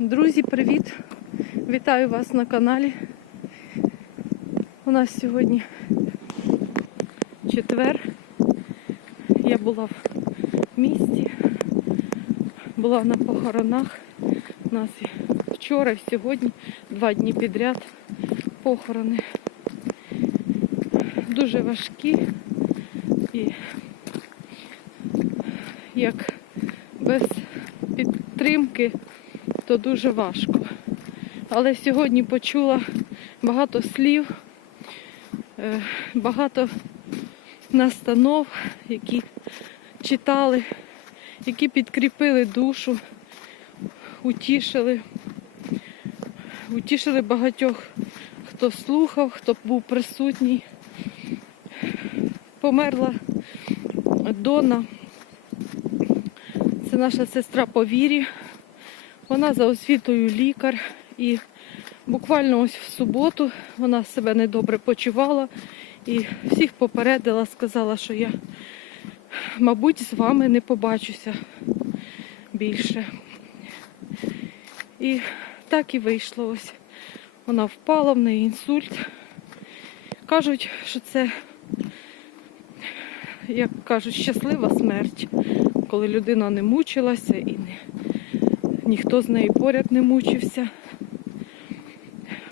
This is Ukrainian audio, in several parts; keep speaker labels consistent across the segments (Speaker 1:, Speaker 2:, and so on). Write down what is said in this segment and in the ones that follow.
Speaker 1: Друзі, привіт! Вітаю вас на каналі. У нас сьогодні четвер. Я була в місті, була на похоронах. У нас вчора і сьогодні два дні підряд похорони. Дуже важкі і як без підтримки то дуже важко. Але сьогодні почула багато слів, е, багато настанов, які читали, які підкріпили душу, утішили, утішили багатьох, хто слухав, хто був присутній. Померла Дона. Це наша сестра по вірі. Вона за освітою лікар і буквально ось в суботу вона себе недобре почувала і всіх попередила, сказала, що я, мабуть, з вами не побачуся більше. І так і вийшло ось. Вона впала, в неї інсульт. Кажуть, що це, як кажуть, щаслива смерть, коли людина не мучилася і не ніхто з нею поряд не мучився.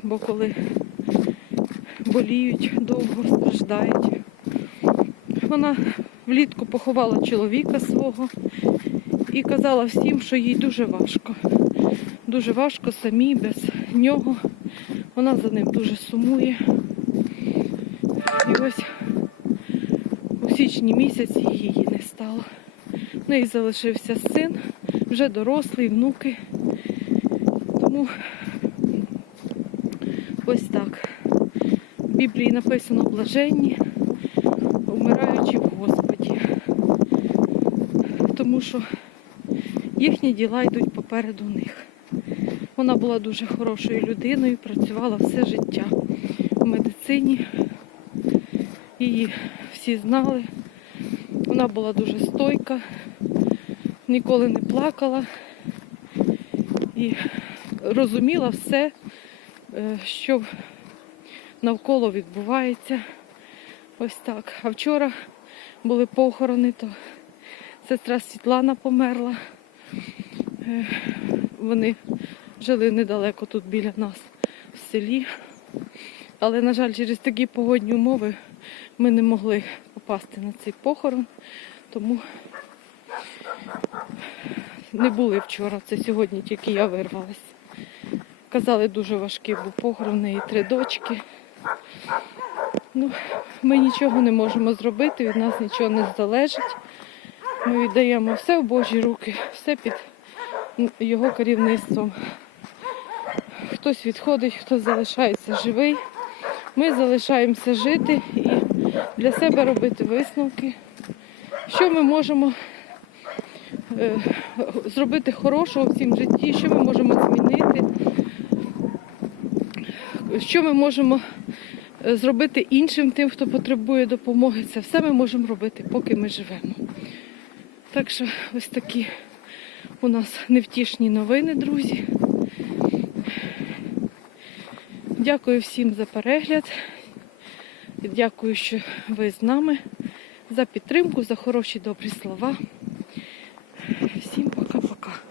Speaker 1: Бо коли боліють, довго страждають. Вона влітку поховала чоловіка свого і казала всім, що їй дуже важко. Дуже важко самій, без нього. Вона за ним дуже сумує. І ось у січні місяці її не стало. В неї залишився син вже дорослий, внуки. Тому ось так. В Біблії написано блаженні, вмираючи в Господі. Тому що їхні діла йдуть попереду них. Вона була дуже хорошою людиною, працювала все життя в медицині. Її всі знали. Вона була дуже стойка ніколи не плакала і розуміла все, е, що навколо відбувається. Ось так. А вчора були похорони, то сестра Світлана померла. Е, Вони жили недалеко тут біля нас в селі. Але, на жаль, через такі погодні умови ми не могли попасти на цей похорон, тому не були вчора, це сьогодні тільки я вирвалась. Казали, дуже важкий був похорон, в неї три дочки. Ну, ми нічого не можемо зробити, від нас нічого не залежить. Ми віддаємо все в Божі руки, все під його керівництвом. Хтось відходить, хтось залишається живий. Ми залишаємося жити і для себе робити висновки. Що ми можемо зробити хорошого в цім житті, що ми можемо змінити, що ми можемо е, зробити іншим тим, хто потребує допомоги. Це все ми можемо робити, поки ми живемо. Так що ось такі у нас невтішні новини, друзі. Дякую всім за перегляд. Дякую, що ви з нами, за підтримку, за хороші добрі слова. Пока-пока.